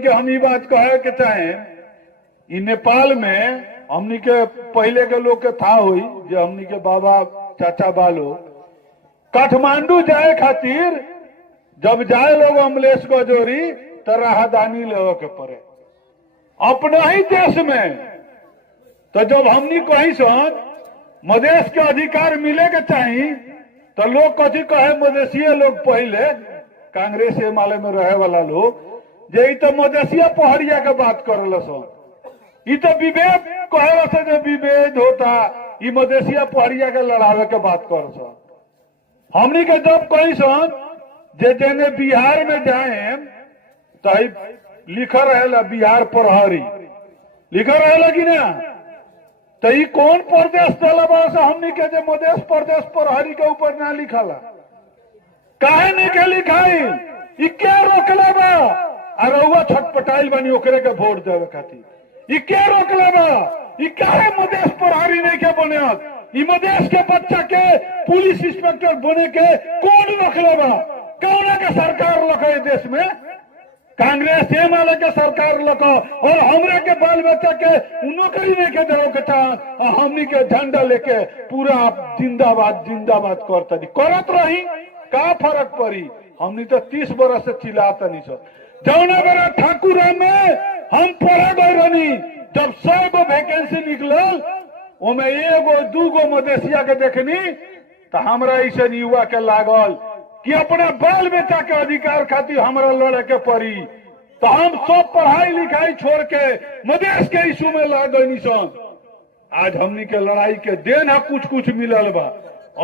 के हम ये बात कहे के चाहे नेपाल में हमनी के पहले के लोग के था हुई जो हमनी के बाबा चाचा बालो काठमांडू जाए खातिर जब जाए लोग अमलेश गजोरी तो राहदानी लेवे के पड़े अपना ही देश में। तो जब हमनी कहीं सन मधेश के अधिकार मिले के चाहिए तो लोग कथी कहे मधेशिया लोग पहले कांग्रेस माले में रहे वाला लोग जे तो मधेशिया पहड़िया के बात करल सन ई तो विभेद कहे से जो विभेद होता ई मधेशिया पहड़िया के लड़ावे के बात कर सन। हमनी के जब कहीं सन जे जेने बिहार में जाए तो लिखा रहेला बिहार प्रहरी लिखा रहेला कि ना तो ई कौन प्रदेश दलबा से हमनी के जे मधेश प्रदेश प्रहरी के ऊपर ना लिखाला काहे नहीं के लिखाई ई क्या रोकला बा अरुआ छटपटाइल बनी ओकरे के वोट देवे खातिर ई क्या रोकला बा ई काहे मधेश प्रहरी नहीं के बने ई मधेश के बच्चा के पुलिस इंस्पेक्टर बने के कौन रोकला बा कौन के सरकार लखे देश में कांग्रेस माले के सरकार लको और हमरे के बाल बच्चा के नौकरी नहीं के देवे के चाह हमनी के झंडा लेके पूरा जिंदाबाद जिंदाबाद करत रही का फर्क पड़ी। हमनी तो 30 बरस से चिल्लाता नहीं सर जौना बेरा ठाकुर में हम पढ़े गए रही जब 100 गो वैकेंसी निकलल ओमे एगो दूगो मधेशिया के देखनी तो हमरा ऐसा युवा के लागल कि अपना बाल बेटा के अधिकार खातिर हमरा लड़े के पड़ी तो हम सब पढ़ाई लिखाई छोड़ के मधेश के इशू में लड़ गई सन। आज हमनी के लड़ाई के देन है कुछ कुछ मिलल बा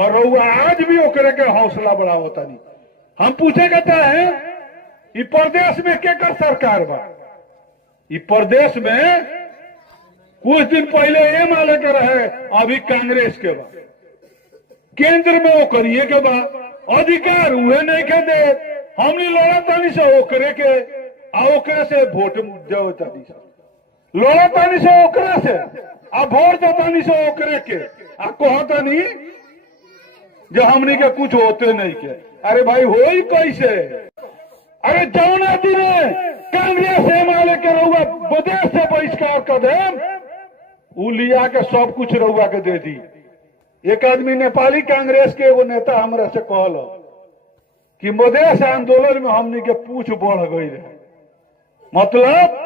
और रउआ आज भी ओकरे के हौसला बढ़ावता नहीं। हम पूछे कहते हैं ई प्रदेश में केकर सरकार बा ई प्रदेश में कुछ दिन पहले माले के रहे अभी कांग्रेस के बा केंद्र में वो करिए के बा अधिकार उहे नहीं के दे हमनी लड़ा तानी से ओकरे के ओकरे से वोट देव तानी से लड़ा तानी से ओकरे से वोट देतानी से ओकरे के कहता नहीं जो हमनी के कुछ होते नहीं के। अरे भाई होई कैसे अरे जौना दिन कांग्रेस माले के रहुआ विदेश से बहिष्कार कर दे उ लिया के सब कुछ रहुआ के दे दी। एक आदमी नेपाली कांग्रेस के एगो नेता हमरा से कहल कि मधेश आंदोलन में हमनी के पूछ बढ़ गई रहे मतलब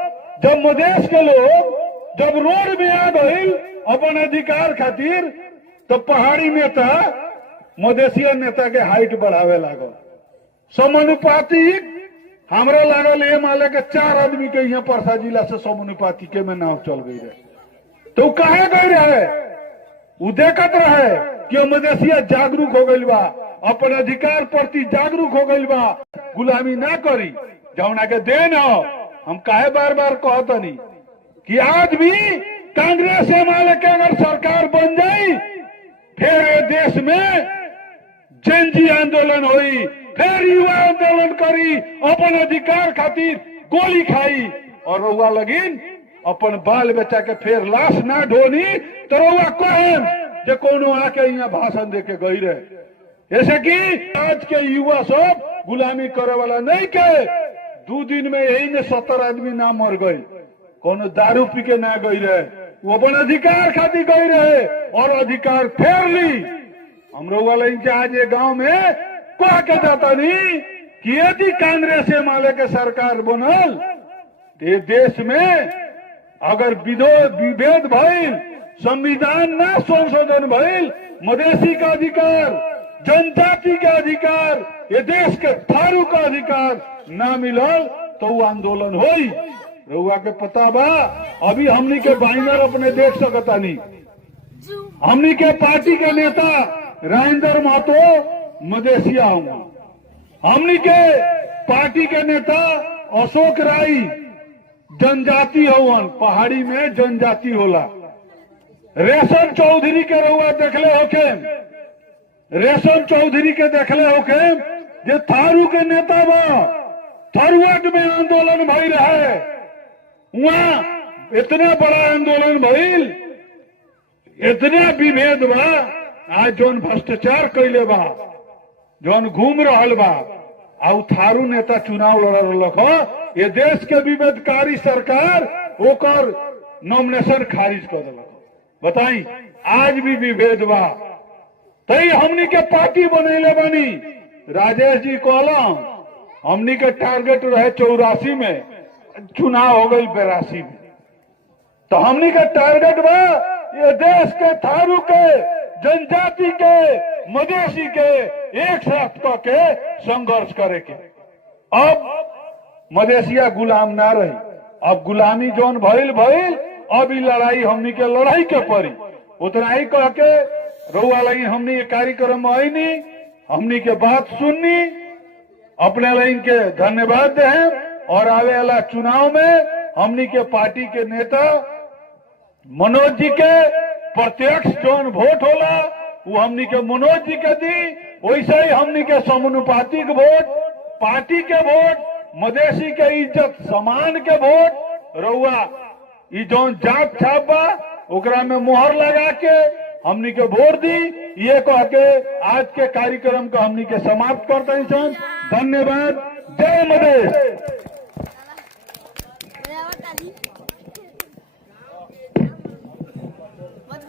जब मधेश के लोग जब रोड में आ गई अपन अधिकार खातिर तो पहाड़ी नेता मधेशिया नेता के हाइट बढ़ावे लागल समानुपातिक हमरा लागल माले के 4 आदमी के यहाँ परसा जिला से समानुपातिक के में नाव चल गई रहे तो कहे गई रहे उ देखत रहे कि मधेशिया जागरूक हो गई बा अपन अधिकार प्रति जागरूक हो गई बा गुलामी ना करी जौना के देन हो। हम काहे बार बार कहतनी कि आज भी कांग्रेस माले के अगर सरकार बन जाई फिर देश में जनजी आंदोलन हुई फिर युवा आंदोलन करी अपन अधिकार खातिर गोली खाई और रउआ लगिन अपन बाल बच्चा के फिर लाश ना ढोनी तो रउआ कहन जे कोनो आके यहाँ भाषण दे के गई रहे ऐसे कि आज के युवा सब गुलामी करे वाला नहीं के 2 दिन में यही ने 70 आदमी ना मर गई कोनो दारू पी के ना गई रहे वो अपन अधिकार खातिर गई रहे और अधिकार फेर ली। हम रउआ आज ये गांव में कह के जाता नहीं कि यदि कांग्रेस माले के सरकार बनल ये देश में अगर विभेद भइल संविधान ना संशोधन भइल मधेसी का अधिकार जनजाति का अधिकार ये देश के थारू का अधिकार ना मिलल तो वो आंदोलन होई। रउआ के पता बा अभी हमनी के बाइनर अपने देख सकता नहीं हमनी के पार्टी के नेता राजेंद्र महतो मधेशिया होंगे हमनी के पार्टी के नेता अशोक राय जनजाति होवन पहाड़ी में जनजाति होला। रेशम चौधरी के रउआ देखले होके रेशम चौधरी के देखले होके जे थारू के नेता बा थारूआट में आंदोलन भई रहे वहां इतना बड़ा आंदोलन भइल इतना विभेद बा आज जौन भ्रष्टाचार कैले बा जौन घूम रहल बा थारू नेता चुनाव लड़ रहा ये देश के विवेककारी सरकार ओकर नॉमिनेशन खारिज कर दिलक। बताई आज भी विभेद बा, तई हमनी के पार्टी बनैले बनी। राजेश जी कहला हमनी के टारगेट रहे 84 में, चुनाव हो गई 82 में। तो हमनी के टारगेट बा ये देश के थारू के, जनजाति के, मधेसी के एक साथ के संघर्ष करे के। अब मधेसिया गुलाम ना रही, अब गुलामी जोन भइल भइल, अब ई लड़ाई हमनी के लड़ाई के पड़ी। उतना ही कह के रउआ लगी हमनी के कार्यक्रम में आईनी, हमनी के बात सुननी, अपने लाइन के धन्यवाद दें। और आवे वाला चुनाव में हमनी के पार्टी के नेता मनोज जी के प्रत्यक्ष जोन वोट होला वो हमनी के मनोज जी के दी, वैसे ही हमनी के समानुपातिक वोट, पार्टी के वोट, मधेसी के इज्जत समान के वोट रउआ ई जोन जात छाप बा ओकरा में मोहर लगा के हमनी के वोट दी। ये कह के आज के कार्यक्रम को हमनी के समाप्त करते हैं। धन्यवाद। जय मधेश। मत